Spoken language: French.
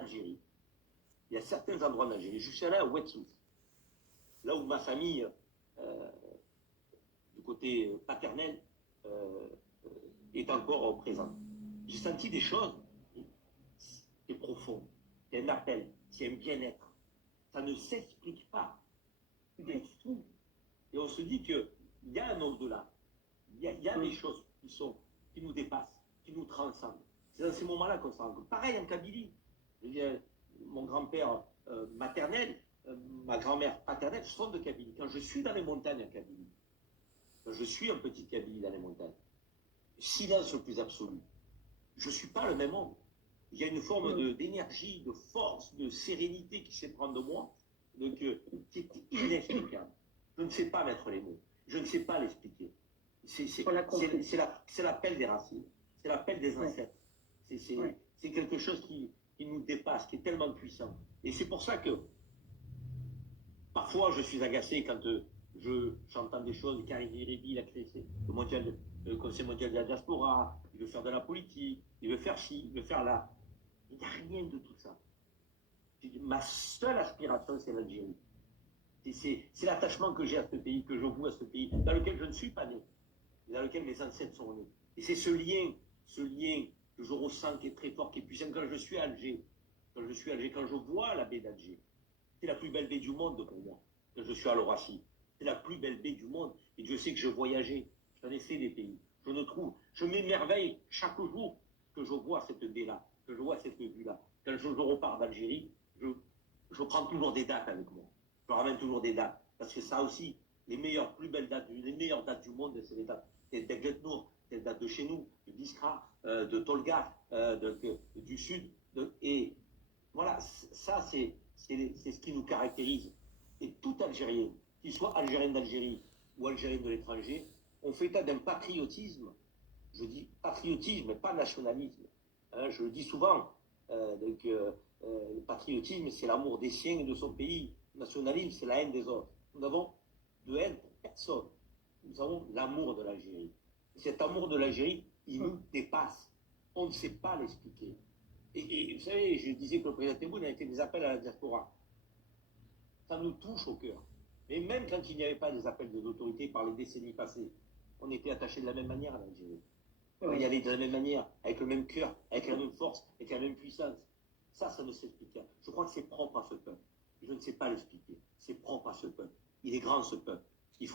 Algérie. Il y a certains endroits en Algérie. Je suis allé à Ouessous, là où ma famille, du côté paternel, est encore présente. J'ai senti des choses, c'est profond, c'est un appel, c'est un bien-être. Ça ne s'explique pas. C'est fou. Et on se dit qu'il y a un au-delà. Il y a des choses qui nous dépassent, qui nous transcendent. C'est dans ces moments-là qu'on se rend compte. Pareil en Kabylie. Mon grand-père maternel, ma grand-mère paternelle sont de Kabylie. Quand je suis dans les montagnes en Kabylie, quand je suis en petite Kabylie dans les montagnes, silence le plus absolu. Je ne suis pas le même homme. Il y a une forme d'énergie, de force, de sérénité qui s'éprend de moi, qui est inexplicable. Je ne sais pas mettre les mots. Je ne sais pas l'expliquer. C'est l'appel des racines. C'est l'appel des ancêtres. C'est quelque chose qui nous dépasse, qui est tellement puissant. Et c'est pour ça que parfois je suis agacé quand j'entends des choses. Karim Iribi, il a créé le Conseil mondial de la diaspora, il veut faire de la politique, il veut faire ci, il veut faire là. Il n'y a rien de tout ça. Ma seule aspiration, c'est l'Algérie. C'est l'attachement que j'ai à ce pays, que je voue à ce pays, dans lequel je ne suis pas né, dans lequel mes ancêtres sont nés. Et c'est ce lien que je ressens, qui est très fort, qui est puissant. Quand je suis à Alger, quand je vois la baie d'Alger, c'est la plus belle baie du monde pour moi. Quand je suis à l'Orassi, c'est la plus belle baie du monde. Et je sais que je voyageais, j'en ai fait des pays. Je m'émerveille chaque jour que je vois cette baie-là, que je vois cette vue-là. Quand je repars d'Algérie, je prends toujours des dates avec moi. Je ramène toujours des dates. Parce que ça aussi, les meilleures dates du monde, c'est les dates d'Aigues-Nour, c'est les dates de chez nous, de Biskra, de Tolga, du sud. Et voilà, ça c'est ce qui nous caractérise. Et tout Algérien, qu'il soit Algérien d'Algérie ou Algérien de l'étranger, on fait état d'un patriotisme. Je dis patriotisme, pas nationalisme. Je le dis souvent. Le patriotisme, c'est l'amour des siens et de son pays. Le nationalisme, c'est la haine des autres. Nous n'avons de haine pour personne. Nous avons l'amour de l'Algérie. Cet amour de l'Algérie, il nous dépasse. On ne sait pas l'expliquer. Et vous savez, je disais que le président Tebboune a fait des appels à la diaspora. Ça nous touche au cœur. Mais même quand il n'y avait pas des appels de l'autorité par les décennies passées, on était attachés de la même manière à l'Algérie. On y allait de la même manière, avec le même cœur, avec la même force, avec la même puissance. Ça ne s'explique pas. Je crois que c'est propre à ce peuple. Je ne sais pas l'expliquer. C'est propre à ce peuple. Il est grand, ce peuple.